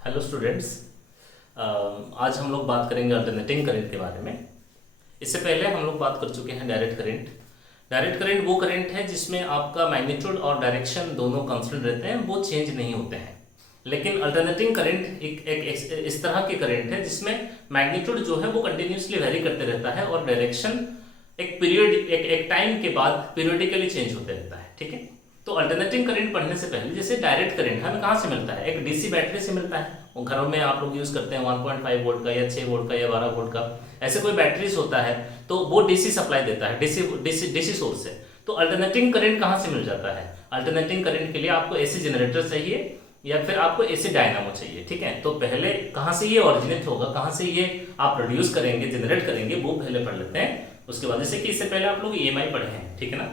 Hello students. आज हम लोग बात करेंगे अल्टरनेटिंग करंट के बारे में। इससे पहले हम लोग बात कर चुके हैं डायरेक्ट करंट। डायरेक्ट करंट वो करंट है जिसमें आपका मैग्नीट्यूड और डायरेक्शन दोनों कांस्टेंट रहते हैं, वो चेंज नहीं होते हैं। लेकिन अल्टरनेटिंग करंट एक इस तरह के करंट है जिसमें मैग्नीट्यूड जो है वो कंटिन्यूसली वेरी करते रहता है और डायरेक्शन एक टाइम के बाद पीरियडिकली चेंज होते रहता है। ठीक है, तो अल्टरनेटिंग करंट पढ़ने से पहले जैसे डायरेक्ट करंट हमें कहाँ से मिलता है, एक डीसी बैटरी से मिलता है। और घरों में आप लोग यूज करते हैं 1.5 वोल्ट का या 6 वोल्ट का या 12 वोल्ट का, ऐसे कोई बैटरीज होता है तो वो डीसी सप्लाई देता है, डीसी सोर्स से। तो अल्टरनेटिंग करंट कहाँ से मिल जाता है? अल्टरनेटिंग करंट के लिए आपको एसी जनरेटर चाहिए या फिर आपको एसी डायनामो चाहिए। ठीक है, तो पहले कहाँ से ये ओरिजिनेट होगा, कहाँ से ये आप प्रोड्यूस करेंगे, जनरेट करेंगे, वो पहले पढ़ लेते हैं। उसके बाद जैसे कि इससे पहले आप लोग ईएमआई पढ़े हैं, ठीक है ना,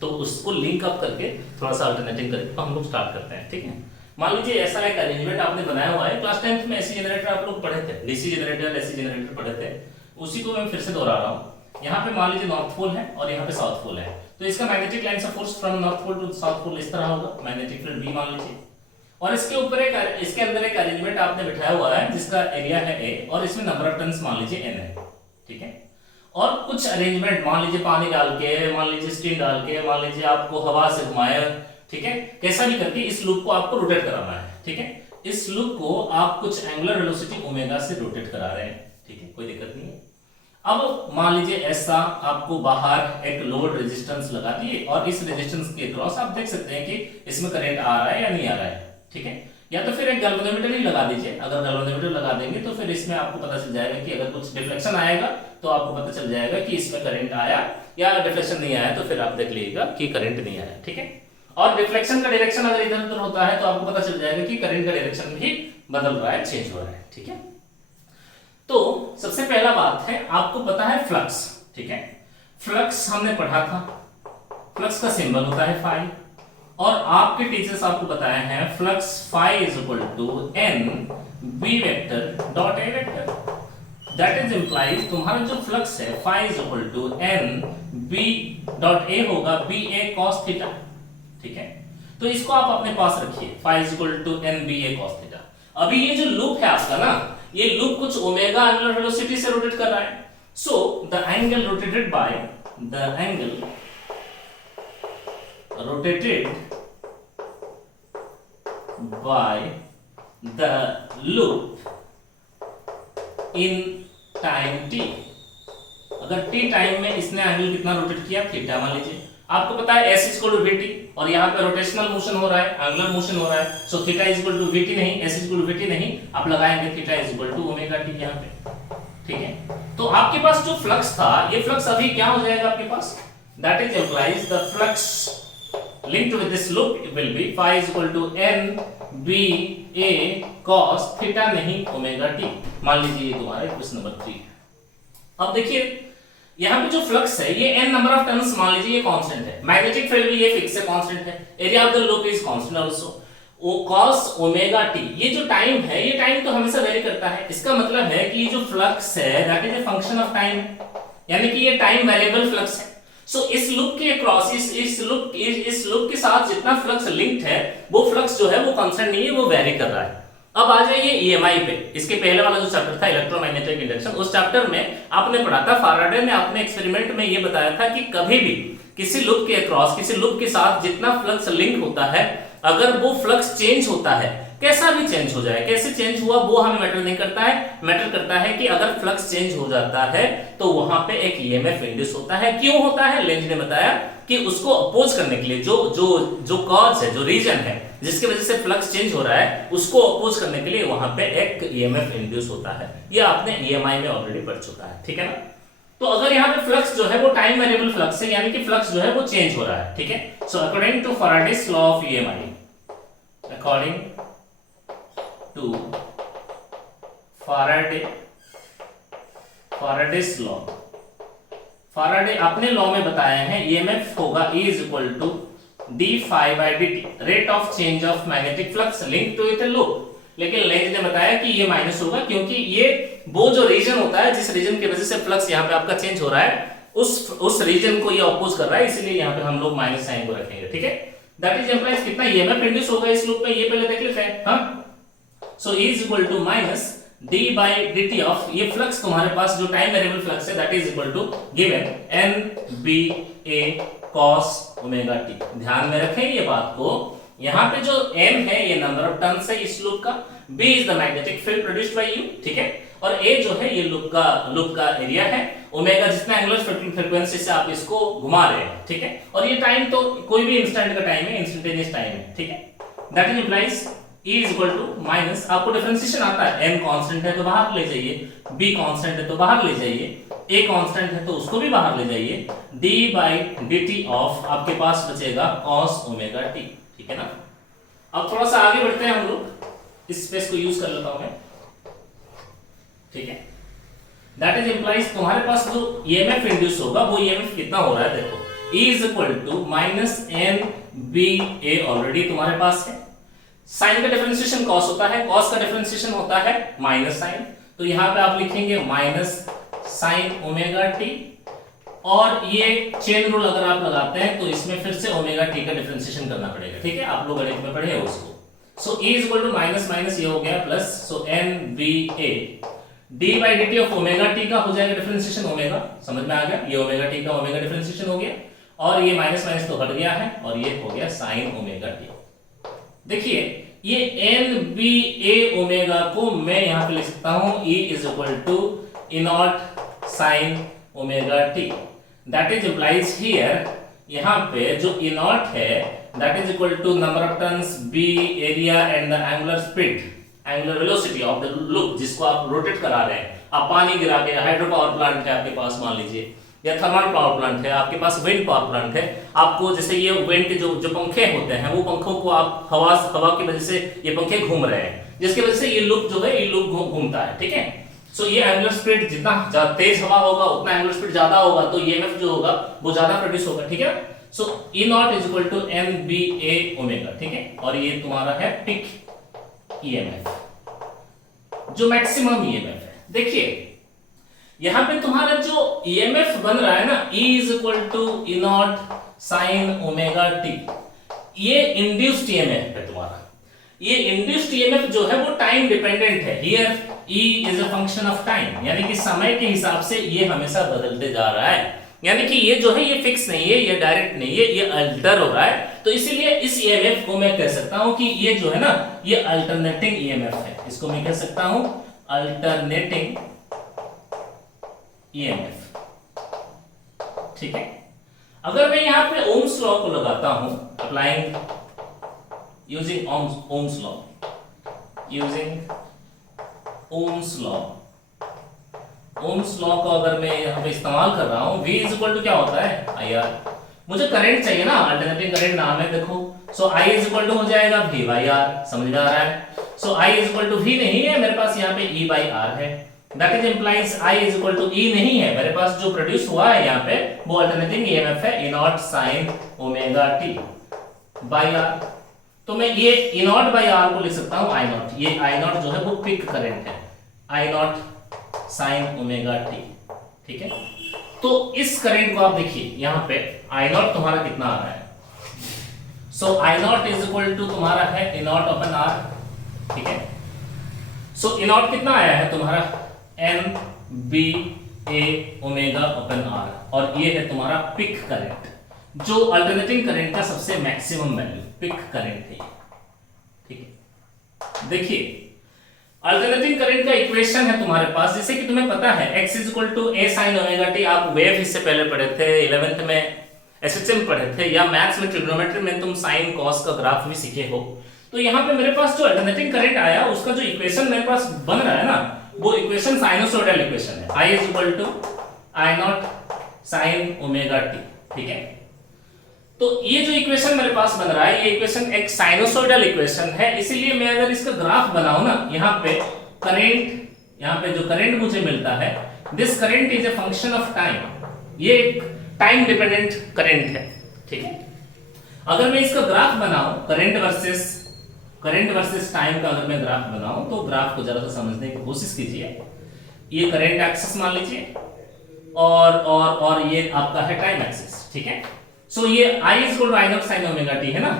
तो उसको लिंक अप करके थोड़ा सा अल्टरनेटिंग करके हम लोग स्टार्ट करते हैं। ठीक है, मान लीजिए ऐसा एक अरेंजमेंट आपने बनाया हुआ है। क्लास 10th में एसी जनरेटर आप लोग पढ़े थे, डीसी जनरेटर एसी जनरेटर पढ़े थे, उसी को मैं फिर से दोहरा रहा हूँ। यहाँ पे मान लीजिए नॉर्थ पोल है और यहाँ पे साउथ पोल है, तो इसका magnetic line of force from north pole to south pole इस तरह होगा, मैग्नेटिक फील्ड बी मान लीजिए। और इसके ऊपर इसके अंदर एक अरेंजमेंट आपने बिठाया हुआ है जिसका एरिया है ए और इसमें नंबर ऑफ टर्न्स मान लीजिए एन है। ठीक है, और कुछ अरेंजमेंट मान लीजिए पानी डाल के, मान लीजिए स्टीम डाल के, मान लीजिए आपको हवा से घुमाया, ठीक है, कैसा भी करके इस लूप को आपको रोटेट कराना है। ठीक है, इस लूप को आप कुछ एंगुलर वेलोसिटी ओमेगा से रोटेट करा रहे हैं। ठीक है, कोई दिक्कत नहीं है। अब मान लीजिए ऐसा आपको बाहर एक लोड रेजिस्टेंस लगा दिए और इस रेजिस्टेंस के क्रॉस आप देख सकते हैं कि इसमें करंट आ रहा है या नहीं आ रहा है। ठीक है, या तो फिर एक गैल्वेनोमीटर ही लगा दीजिए। अगर गैल्वेनोमीटर लगा देंगे तो फिर इसमें आपको पता चल जाएगा कि अगर कुछ डिफ्लेक्शन आएगा तो आपको पता चल जाएगा कि इसमें करंट आया, या डिफ्लेक्शन नहीं आया तो फिर आप देख लीजिएगा कि करंट नहीं आया। ठीक है, और डिफ्लेक्शन का डायरेक्शन अगर इधर उधर होता है तो आपको पता चल जाएगा कि करंट का डायरेक्शन भी बदल रहा है, चेंज हो रहा है। ठीक है, तो सबसे पहला बात है आपको पता है फ्लक्स। ठीक है, फ्लक्स हमने पढ़ा था, फ्लक्स का सिंबल होता है फाई, और आपके टीचर्स आपको बताए हैं flux phi is equal to N B vector dot A vector. That is implies तुम्हारा जो फ्लक्स है phi is equal to N B dot A होगा बी ए कॉस थीटा। ठीक है, तो इसको आप अपने पास रखिए, phi is equal to N B A cos theta. अभी ये जो लूप है आपका ना, ये लूप कुछ ओमेगा एंगुलर वेलोसिटी से रोटेट कर रहा है। So the angle rotated by the angle rotated by the loop in time t। अगर t टाइम में इसने एंगल कितना रोटेट किया, थीटा मान लीजिए। आपको पता है s इक्वल टू vt और यहाँ पे रोटेशनल मोशन हो रहा है, एंगुलर मोशन हो रहा है। So theta is equal to vt नहीं, s इक्वल टू vt नहीं, आप लगाएंगे theta is equal to omega t यहाँ पे। ठीक है, तो आपके पास जो फ्लक्स था, ये फ्लक्स अभी क्या हो जाएगा आपके पास, that is implies the flux linked with this loop will be phi is equal to n b a cos theta नहीं ओमेगा t। मान लीजिए ये तुम्हारा क्वेश्चन नंबर 3 है। अब देखिए यहाँ पे जो फ्लक्स है ये n नंबर ऑफ टर्न्स मान लीजिए ये कांस्टेंट है, मैग्नेटिक फील्ड भी ये फिक्स है, कांस्टेंट है, area of the loop is constant also. वो cos ओमेगा t, ये जो टाइम है ये टाइम तो हमेशा वेरी करता है। इसका मतलब है कि ये जो फ्लक्स है that is a function of time, यानी कि ये टाइम वेरिएबल फ्लक्स है। सो इस लूप के अक्रॉस इस लूप के साथ जितना फ्लक्स लिंक्ड है वो फ्लक्स जो है वो कांस्टेंट नहीं है, वो वेरी कर रहा है। अब आ जाइए ईएमआई पे। इसके पहले वाला जो चैप्टर था इलेक्ट्रोमैग्नेटिक इंडक्शन, उस चैप्टर में आपने पढ़ा था, फैराडे ने अपने एक्सपेरिमेंट में ये बताया था कि कभी भी किसी लूप के अक्रॉस, किसी लूप के साथ जितना फ्लक्स लिंक होता है, अगर वो फ्लक्स चेंज होता है, कैसा भी चेंज हो जाए, कैसे चेंज हुआ वो हमें मैटर नहीं करता है। मैटर करता है कि अगर फ्लक्स चेंज हो जाता है तो वहां पे एक ईएमएफ इंड्यूस होता है। क्यों होता है? लेंज ने बताया कि उसको अपोज करने के लिए जो कॉज है, जो रीजन है जिसकी वजह से फ्लक्स चेंज हो रहा है, उसको अपोज करने के लिए वहां पे एक ईएमएफ इंड्यूस होता है। ये आपने ईएमआई में ऑलरेडी पढ़ चुका है। ठीक है ना, तो अगर यहाँ पे फ्लक्स जो है वो टाइम वेरिएबल फ्लक्स है, यानी कि फ्लक्स जो है वो चेंज हो रहा है। ठीक है, so according to Faraday's law of EMI, according to Faraday's law, Faraday अपने लॉ में बताए हैं ईएमएफ होगा E is equal to d phi by dt, rate of change of magnetic flux link to it loop. लेकिन Lenz ने बताया कि ये माइनस होगा क्योंकि ये वो जो रीजन होता है जिस रीजन की वजह से फ्लक्स यहाँ पे आपका चेंज हो रहा है, उस रीजन को ये अपोज कर रहा है, इसीलिए यहाँ पे हम लोग माइनस साइन को रखेंगे। ठीक है, दैट इज इंप्लाइज कितना ईएमएफ इंड्यूस होगा इस लूप में, ये पहले देख लेते हैं। हाँ, so E is equal to minus D by D T of, ये फ्लक्स तुम्हारे पास जो टाइम वेरिएबल फ्लक्स है that is equal to given N B A cos omega T. ध्यान में रखें ये बात को, यहाँ पे जो m है ये नंबर ऑफ टर्न्स है इस लूप का, b is the magnetic field produced by you, ठीक है, और a जो है ये लूप का एरिया है, ओमेगा जितना एंगुलर फ्रीक्वेंसी से आप इसको घुमा रहे हैं, ठीक है, और ये टाइम तो कोई भी इंस्टेंट का टाइम है, इंस्टेंटेनियस टाइम है, ठीक है, that is implies E is equal to minus, आपको डिफरेंशिएशन आता है, m कांस्टेंट है तो बाहर ले जाइए, b कांस्टेंट है तो बाहर ले जाइए, a कांस्टेंट है तो उसको भी बाहर ले जाइए, d बाई dt ऑफ आपके पास बचेगा cos ओमेगा t, ठीक है ना। अब थोड़ा सा आगे बढ़ते हैं हम लोग, इस स्पेस को यूज कर लेता हूं मैं, ठीक है, दैट इज इंप्लाइज तुम्हारे पास जो EMF इंड्यूस होगा वो EMF कितना हो रहा है, देखो E is equal to minus N B A already तुम्हारे पास है, साइन का डिफरेंशिएशन कॉस होता है, कॉस का डिफरेंशिएशन होता है माइनस साइन, तो यहां पे आप लिखेंगे माइनस साइन ओमेगा टी, और ये चेन रूल अगर आप लगाते हैं तो इसमें फिर से ओमेगा टी का डिफरेंशिएशन करना पड़ेगा, ठीक है, आप लोग गणित में पढ़े हो उसको। So E is equal to minus minus ये हो गया plus, so N B A D by D T of omega T का हो जाएगा डिफरेंशिएशन ओमेगा, समझ में आ गया, ये ओमेगा टी का ओमेगा डिफरेंशिएशन हो गया, और ये माइनस माइनस तो हट गया है, और ये हो गया साइन ओमेगा टी। देखिए ये एन बी ए ओमेगा को मैं यहां पे लिख सकता हूं E is equal to E naught sine omega T, that is implies here, यहां पे जो ई नॉट है that is equal to number of turns b area and the angular speed, angular velocity of the loop जिसको आप rotate करा रहे हैं, आप पानी गिरा के, हाइड्रो पावर प्लांट है आपके पास मान लीजिए, या थर्मल पावर प्लांट है आपके पास, विंड पावर प्लांट है, आपको जैसे ये विंड के जो पंखे होते हैं वो पंखों को आप हवा की वजह से ये पंखे घूम रहे हैं, जिसकी वजह से ये लूप जो है ये लूप घूमता है, ठीक है। सो ये एंगुलर स्पीड जितना तेज हवा होगा उतना एंगुलर स्पीड ज्यादा होगा, तो EMF जो होगा वो ज्यादा प्रोड्यूस होगा, ठीक है। So E naught is equal to N B A omega, ठीक है, और ये तुम्हारा है पीक EMF, जो मैक्सिमम EMF है। देखिए यहां पे तुम्हारा जो EMF बन रहा है ना, E is equal to E naught sine omega T, ये इंड्यूस्ड EMF है तुम्हारा, ये इंड्यूस्ड EMF जो है वो टाइम डिपेंडेंट है, here E is a function of time, यानी कि समय के हिसाब से ये हमेशा बदलते जा रहा है, यानी कि ये जो है ये फिक्स नहीं है, ये डायरेक्ट नहीं है, ये अल्टर हो रहा है, तो इसीलिए इस EMF को मैं कह सकता हूं कि ये जो है ना ये अल्टरनेटिंग EMF है, इसको मैं कह सकता हूं अल्टरनेटिंग EMF, ठीक है। अगर मैं यहां पे ओम्स लॉ को लगाता हूं, applying using Ohm's law, using Ohm's law, Ohm's law को अगर मैं यहां पे इस्तेमाल कर रहा हूं, V इज इक्वल टू क्या होता है IR, मुझे करंट चाहिए ना, अल्टरनेटिंग करंट नाम है, देखो, सो I इज इक्वल टू हो जाएगा V बाई R, समझ में आ रहा है। So I is equal to V नहीं है मेरे पास, यहाँ पे E बाई R है, that is implies I is equal to E नहीं है मेरे पास, जो प्रोड्यूस हुआ है यहाँ पे वो अल्टरनेटिंग EMF है E not sine omega T by R, तो मैं ये E नॉट बाई R को लिख सकता हूँ I नॉट, ये I नॉट जो है वो पीक करंट है, I naught sine omega T, ठीक है। तो इस करंट को आप देखिए यहाँ पे I नॉट तुम्हारा कितना आ रहा है, so I naught is equal to तुम्हारा है E नॉट अपन R, ठीक है। सो E नॉट कितना आया है तुम्हारा N B A omega upon R, और ये है तुम्हारा पिक करंट, जो अल्टरनेटिंग करंट का सबसे मैक्सिमम वैल्यू पिक करंट है, ठीक है। देखिए अल्टरनेटिंग करंट का इक्वेशन है तुम्हारे पास, जैसे कि तुम्हें पता है x is equal to a sin omega t, आप वेव इससे पहले पढ़े थे, 11th में SHM पढ़े थे, या मैथ्स में ट्रिग्नोमेट्री में तुम साइन कॉस का ग्राफ भी सीखे हो। तो यहाँ पे मेरे पास जो अल्टरनेटिंग करंट आया उसका जो इक्वेशन मेरे पास बन रहा है ना, वो इक्वेशन साइनोसॉइडल इक्वेशन है, I is equal to I naught sine omega T, ठीक है। तो ये जो इक्वेशन मेरे पास बन रहा है ये इक्वेशन एक साइनोसॉइडल इक्वेशन है, इसीलिए मैं अगर इसका ग्राफ बनाऊं ना, यहाँ पे करंट, यहाँ पे जो करंट मुझे मिलता है, this current is a function of time, ये एक टाइम डिपेंडेंट करंट है, ठीक है। अगर मैं इसका ग्राफ बनाऊं करंट वर्सेस टाइम का अगर मैं ग्राफ बनाऊं, तो ग्राफ को जरा सा समझने की कोशिश कीजिए। ये करंट एक्सिस मान लीजिए और ये आपका है टाइम एक्सिस, ठीक है। सो ये I is equal to I naught sine omega T है ना,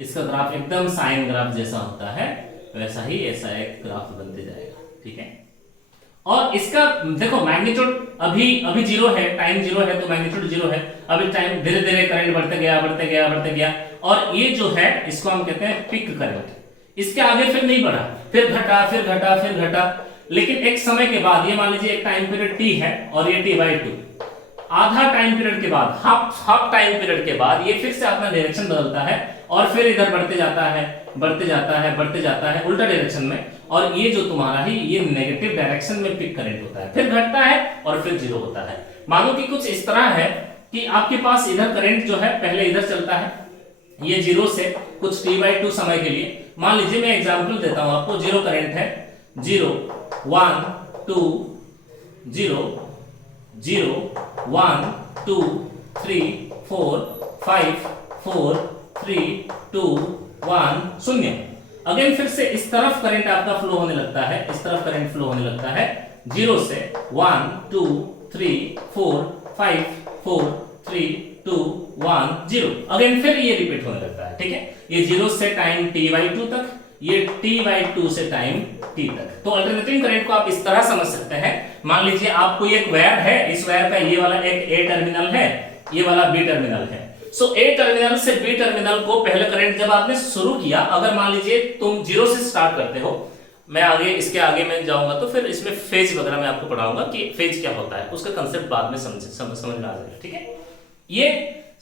इसका ग्राफ एकदम साइन ग्राफ जैसा होता है, वैसा ही ऐसा एक ग्राफ बनते जाएगा, ठीक है। और इसका देखो मैग्नीट्यूड अभी जीरो है, टाइम जीरो है तो मैग्नीट्यूड जीरो है। अभी टाइम धीरे धीरे करंट बढ़ते गया और ये जो है इसको हम कहते हैं पिक करंट। इसके आगे फिर नहीं बढ़ा, फिर घटा, लेकिन एक समय के बाद, ये मान लीजिए एक टाइम पीरियड t है और ये t/2, आधा टाइम पीरियड के बाद, हाफ टाइम पीरियड के बाद ये फिर से अपना डायरेक्शन बदलता है और फिर इधर बढ़ते जाता है उल्टा डायरेक्शन में, और ये जो तुम्हारा ही ये नेगेटिव डायरेक्शन में पिक करंट होता है, फिर घटता है और फिर जीरो होता है। मानो कि कुछ इस तरह है कि आपके पास इधर करंट जो है पहले इधर चलता है, ये जीरो से कुछ t/2 समय के लिए, मान लीजिए मैं एग्जांपल देता हूं आपको, जीरो करंट है, 0 1 2 0 0 1 2 3 4 5 4 3 2 1 0। अगेन फिर से इस तरफ करंट आपका फ्लो होने लगता है, इस तरफ करंट फ्लो होने लगता है, 0 से 1 2 3 4 5 4 3 2 1 0। अगेन फिर ये रिपीट होने लगता है, ठीक है। ये 0 से टाइम t/2 तक, ये t/2 से टाइम t तक। तो अल्टरनेटिंग करंट को आप इस तरह समझ सकते हैं। मान लीजिए आपको एक वायर है, इस वायर का ये वाला एक A टर्मिनल है, ये वाला B टर्मिनल है। सो A टर्मिनल से B टर्मिनल को पहले करंट जब आपने शुरू किया, अगर मान लीजिए तुम 0 से स्टार्ट करते हो, मैं आगे इसके आगे मैं जाऊंगा तो फिर इसमें फेज वगैरह मैं आपको पढ़ाऊंगा कि फेज क्या होता है, उसका कंसेप्ट बाद में समझ में आ जाएगा, ठीक है। ये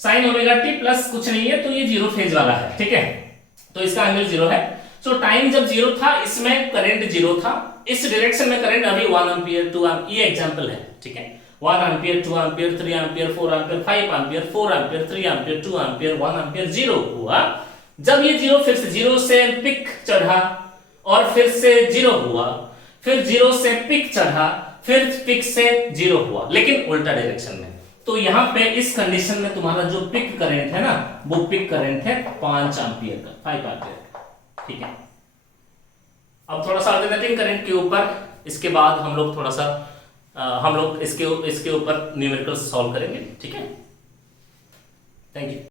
sin ओमेगा t प्लस कुछ नहीं है, तो ये जीरो फेज वाला है, ठीक है। तो इसका एंगल जीरो है। सो टाइम जब जीरो था, इसमें करंट जीरो था, इस डायरेक्शन में करंट अभी 1 एंपियर 2 एंपियर, ये एग्जांपल है, ठीक है। 1 ampere 2 ampere 3 ampere 4 ampere 5 ampere 4 ampere 3 ampere 2 ampere 1 ampere 0 हुआ। जब ये जीरो फिर से 0 से पिक चढ़ा और फिर से 0 हुआ, फिर 0 से पिक चढ़ा, फिर पिक से 0 हुआ, लेकिन उल्टा डायरेक्शन में। तो यहां पे इस कंडीशन में तुम्हारा जो पिक करंट है ना, वो पिक करंट है 5 एंपियर का, 5 एंपियर का, ठीक है। अब थोड़ा सा अल्टरनेटिंग करंट के ऊपर, इसके बाद हम लोग थोड़ा सा हम लोग इसके ऊपर न्यूमेरिकल सॉल्व करेंगे, ठीक है। Thank you.